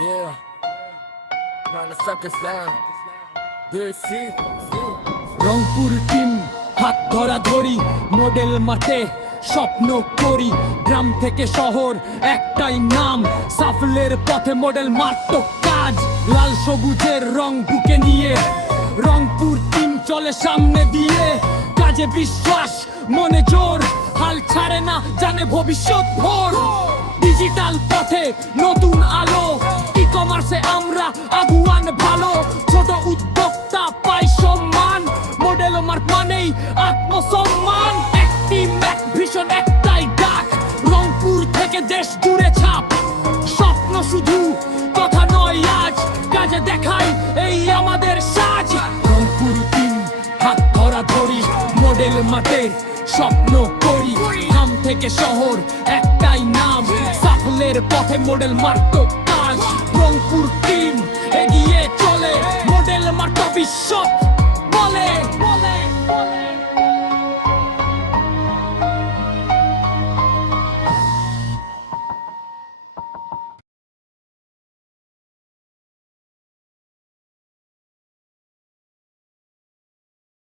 Yeah, trying to suck us down. This is Rangpur team হাত ধরাধরি model মাঠে স্বপ্ন করি, গ্রাম থেকে শহর একটাই নাম, সাফল্যের পথে মডেল মাত্র কাজ, লাল সবুজের রং বুকে নিয়ে রংপুর টিম চলে সামনে দিয়ে, কাজে বিশ্বাস মনে জোর, হাল ছাড়ে না জানে ভবিষ্যৎ ভোর, ডিজিটাল পথে নতুন আলো, ই কমার্সে আমরা আগুয়ান ভালো, ছোট উদ্যোক্তা পাই সম্মান, মডেল মার্ক মানেই আত্মসম্মান, একটি ম্যাক ভীষণ একটাই ডাক, রংপুর থেকে দেশ জুড়ে ছাপ, স্বপ্ন শুধু কথা নয় আজ, কাজে দেখাই এই আমাদের সাজ, রংপুর টিম হাত ধরা ধরি মডেল মাঠে স্বপ্ন করি, গ্রাম থেকে শহর একটাই নাম, সাফল্যের পথে মডেল মার্ক কাজ, রংপুর টিম এগিয়ে চলে মডেল মার্ক ভবিষ্যৎ।